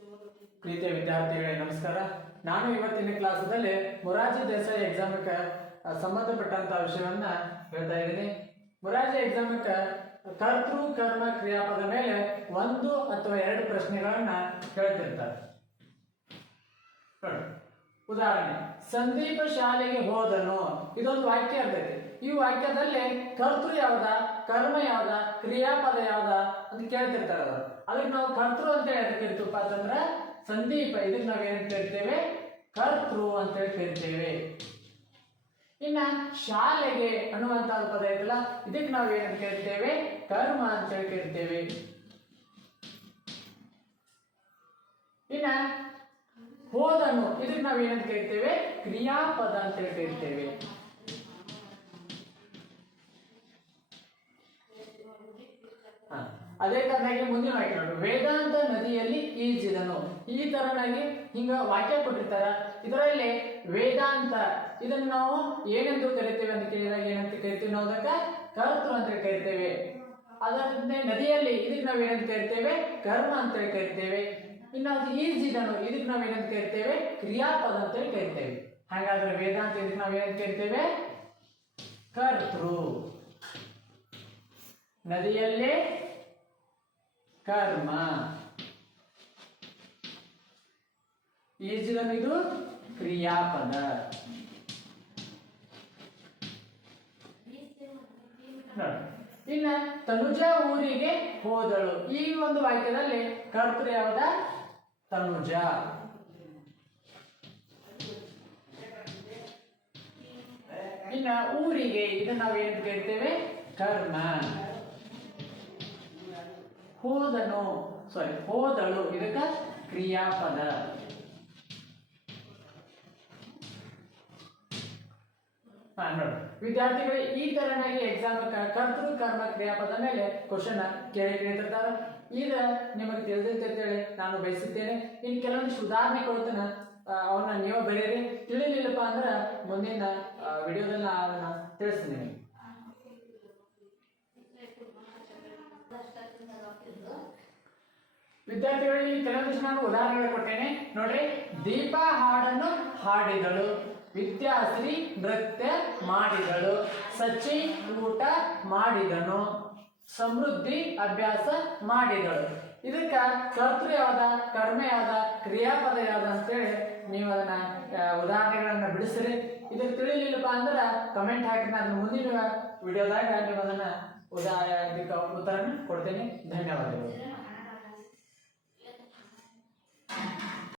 ಪ್ರೀತಿಯ ವಿದ್ಯಾರ್ಥಿಗಳೇ, ನಮಸ್ಕಾರ. ನಾನು ಇವತ್ತಿನ ಕ್ಲಾಸದಲ್ಲಿ ಮೊರಾರ್ಜಿ ದೇಸಾಯಿ ಎಕ್ಸಾಮಕ್ಕೆ ಸಂಬಂಧಪಟ್ಟಂತ ವಿಷಯವನ್ನ ಹೇಳ್ತಾ ಇದ್ದೀನಿ. ಮೊರಾರ್ಜಿ ಎಕ್ಸಾಮಕ್ಕೆ ಕರ್ತೃ, ಕರ್ಮ, ಕ್ರಿಯಾಪದ ಮೇಲೆ ಒಂದು ಅಥವಾ ಎರಡು ಪ್ರಶ್ನೆಗಳನ್ನ ಕೇಳ್ತಿರ್ತಾರೆ. ಉದಾಹರಣೆ, ಸಂದೀಪ ಶಾಲೆಗೆ ಹೋದನು. ಇದೊಂದು ವಾಕ್ಯ ಇರ್ತೈತಿ. ಈ ವಾಕ್ಯದಲ್ಲಿ ಕರ್ತೃ ಯಾವ್ದ, ಕರ್ಮ ಯಾವ್ದ, ಕ್ರಿಯಾಪದ ಯಾವ್ದ ಅಂತ ಕೇಳ್ತಿರ್ತಾರೆ ಅದಕ್ಕೆ ನಾವು ಕರ್ತೃ ಅಂತ ಹೇಳಿ ಅದಕ್ಕೆ ಕರಿತೀವಪ್ಪ ಅಂತಂದ್ರೆ ಸಂದೀಪ, ಇದಕ್ಕೆ ನಾವು ಏನ್ ಕೇಳ್ತೇವೆ? ಕರ್ತೃ ಅಂತ ಹೇಳಿ ಕೇಳ್ತೇವೆ. ಇನ್ನ ಶಾಲೆಗೆ ಅನ್ನುವಂತ ಪದ ಇದಲ್ಲ ಇದಕ್ಕೆ ನಾವು ಏನಂತ ಕೇಳ್ತೇವೆ? ಕರ್ಮ ಅಂತ ಹೇಳಿ ಕೇಳ್ತೇವೆ. ಇನ್ನ ಹೋದನು, ಇದಕ್ಕೆ ನಾವು ಏನಂತ ಕೇಳ್ತೇವೆ? ಕ್ರಿಯಾಪದ ಅಂತ ಹೇಳಿ ಕರಿತೇವೆ ಅದೇ ತರನಾಗಿ ಮುಂದಿನ ವಾಕ್ಯ ನೋಡಿ ವೇದಾಂತ ನದಿಯಲ್ಲಿ ಈಜಿದನು. ಈ ತರನಾಗಿ ಹಿಂಗ ವಾಕ್ಯ ಕೊಟ್ಟಿರ್ತಾರ. ಇದರಲ್ಲಿ ವೇದಾಂತ, ಇದನ್ನ ನಾವು ಏನೆಂದು ಕರಿತೇವೆ ಅಂತ ಕೇಳಿದಾಗ ಏನಂತ ಕರಿತೀವಿ ನಾವು ಅದಕ್ಕೆ? ಕರ್ತೃ ಅಂತ ಕರಿತೇವೆ. ಅದರಂತೆ ನದಿಯಲ್ಲಿ ಇದಕ್ಕೆ ನಾವು ಏನಂತ ಕರಿತೇವೆ? ಕರ್ಮ ಅಂತ ಕರಿತೇವೆ. ಇನ್ನು ಅದು ಈಜಿದನು, ಇದಕ್ಕೆ ನಾವು ಏನಂತ ಕರಿತೇವೆ? ಕ್ರಿಯಾಪದ ಅಂತ ಕರಿತೇವೆ. ಹಾಗಾದ್ರೆ ವೇದಾಂತ ಇದಕ್ಕೆ ನಾವು ಏನಂತ ಕರಿತೇವೆ? ಕರ್ತೃ. ನದಿಯಲ್ಲೇ ಕರ್ಮ. ಈಜಿದನು ಇದು ಕ್ರಿಯಾಪದ. ಇನ್ನ ತನುಜ ಊರಿಗೆ ಹೋದಳು. ಈ ಒಂದು ವಾಕ್ಯದಲ್ಲಿ ಕರ್ತೃ ಯಾವ್ದ? ತನುಜ. ಇನ್ನ ಊರಿಗೆ ಇದನ್ನ ನಾವು ಏನಂತ ಕರಿತೇವೆ ಕರ್ಮ. ಹೋದನು ಸಾರಿ ಹೋದಳು. ಇದಕ್ಕ ಕ್ರಿಯಾಪದ. ವಿದ್ಯಾರ್ಥಿಗಳು, ಈ ತರನಾಗಿ ಎಕ್ಸಾಮ್ ಕರ್ತೃ ಕರ್ಮ ಕ್ರಿಯಾಪದ ಮೇಲೆ ಕ್ವಶನ್ ಕೇಳಿ ಕೇಳಿರ್ತಾರೆ ಈಗ ನಿಮಗೆ ತಿಳಿದಿರ್ತೇಳಿ ನಾನು ಬಯಸುತ್ತೇನೆ. ಇನ್ನು ಕೆಲವೊಂದಿಷ್ಟು ಉದಾಹರಣೆ ಕೊಡ್ತೇನೆ ಅವನ್ನ ನೀವು ಬರೀರಿ ತಿಳಿಲಿಲ್ಲಪ್ಪ ಅಂದ್ರೆ ಮುಂದಿನ ವಿಡಿಯೋದಲ್ಲಿ ನಾನು ತಿಳಿಸ್ತೀನಿ ನಿಮಗೆ ವಿದ್ಯಾರ್ಥಿಗಳಿಗೆ ಕೆಲವೊಂದಿಷ್ಟು ನಾನು ಉದಾಹರಣೆಗಳು ಕೊಟ್ಟೇನೆ ನೋಡ್ರಿ ದೀಪ ಹಾಡನ್ನು ಹಾಡಿದಳು. ವಿದ್ಯಾಶ್ರೀ ನೃತ್ಯ ಮಾಡಿದಳು. ಸಚಿ ಊಟ ಮಾಡಿದನು. ಸಮೃದ್ಧಿ ಅಭ್ಯಾಸ ಮಾಡಿದಳು. ಇದಕ್ಕ ಕರ್ತೃ ಯಾವ್ದ ಕರ್ಮ ಯಾವ್ದ ಕ್ರಿಯಾಪದ ಯಾವ್ದ ಅಂತೇಳಿ ನೀವು ಅದನ್ನ ಉದಾಹರಣೆಗಳನ್ನ ಬಿಡಿಸ್ರಿ. ಇದಕ್ಕೆ ತಿಳಿಲಿಲ್ಲಪ್ಪ ಅಂದ್ರೆ ಕಮೆಂಟ್ ಹಾಕಿ ನಾನು ಮುಂದಿನ ವಿಡಿಯೋದಾಗ ನೀವು ಅದನ್ನ ಉದಾ ಇದಕ್ಕೆ ಉತ್ತರನ ಕೊಡ್ತೇನೆ ಧನ್ಯವಾದಗಳು